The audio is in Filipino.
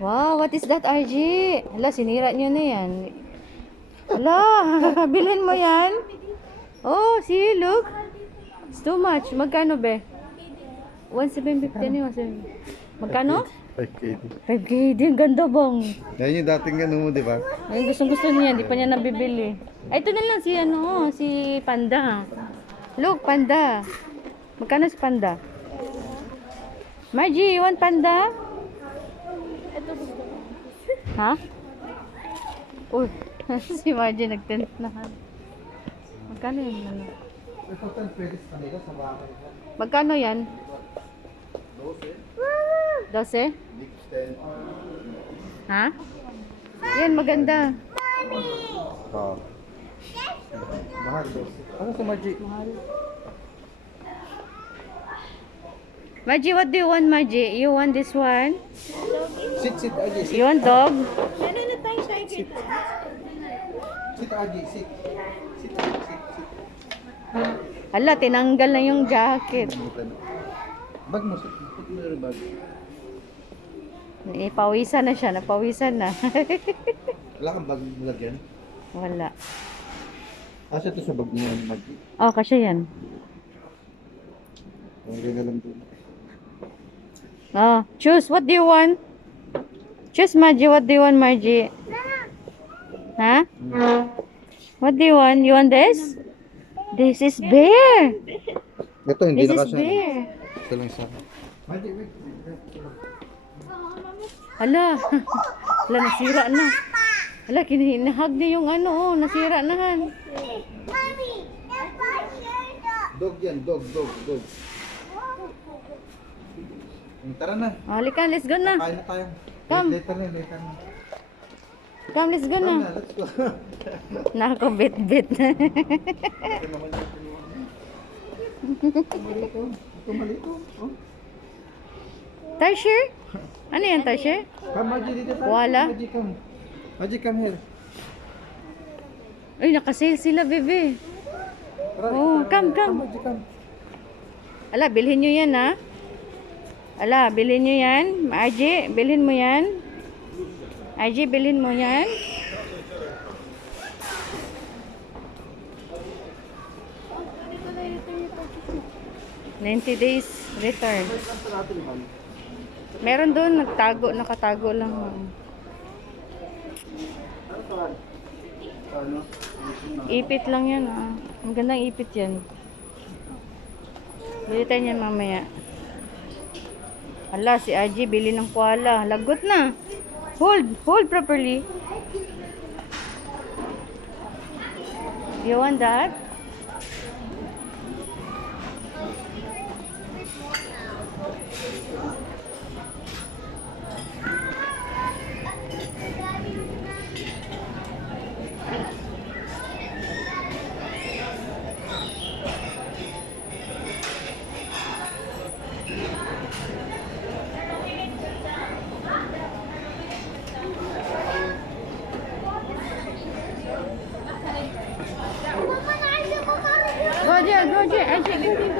Wow, what is that, RG? Hala, sinira nyo na yan. Hala, bilhin mo yan? Oh, see, look. It's too much. Magkano, be? 1,750 na 1,750. Magkano? 5KD. 5KD. Ang ganda, bang. Yan yung dating ano mo, di ba? Ay, gustong-gusto niya. Hindi pa niya nabibili. Ay, ito na lang si, si Panda. Look, Panda. Magkano si Panda? Margie, you want Panda? Ha? Uy, si Margie nagtentahan. Magkano yun? Ano? Magkano yan? 12? Ha? Yan, maganda. Oo. Mahal. Ano sa Margie? Margie, what do you want, Margie? You want this one? Sit, Aji. You want dog? Sit, Aji. Sit. Hala, tinanggal na yung jacket. Bag mo, sit. Put mo yung bag. Pawisan na siya, napawisan na. Wala kang bag lagyan? Wala. Asa ito sa bag mo, Margie? Oh, kasi yan. Okay na lang doon. Oh, choose. What do you want? Choose, Margie. What do you want, Margie? Huh? What do you want? You want this? This is bear. Ito, hindi This na is kasi. bear. Ito lang isa. Margie, wait. Hala. Hala, nasira na. Hala, kininahag na yung ano, nasira na han. Dog yan, dog. Tara na. Halika, let's go na. Kain na tayo. Come. Later na. Come, let's go Tara na. na, let's go. Nako, bit-bit. Ito malito. Oh. Tasher? Ano yan, Tasher? Come, Margie, dito tayo. Wala. Margie, come. Margie, come here. Ay, nakasale sila, bebe. Tara, Oh, come. Margie, come. Ala, bilhin nyo yan, ha? Ala, bilhin nyo yan. Aji, bilhin mo yan. Aji, bilhin mo yan. $90 days return. Meron doon, nakatago lang. Ipit lang yan, ah. Ang gandang ipit yan. Bili tayo niyan mamaya. Ala, si Aji bili ng koala. Lagot na. Hold properly. You want that? Go there, Aji.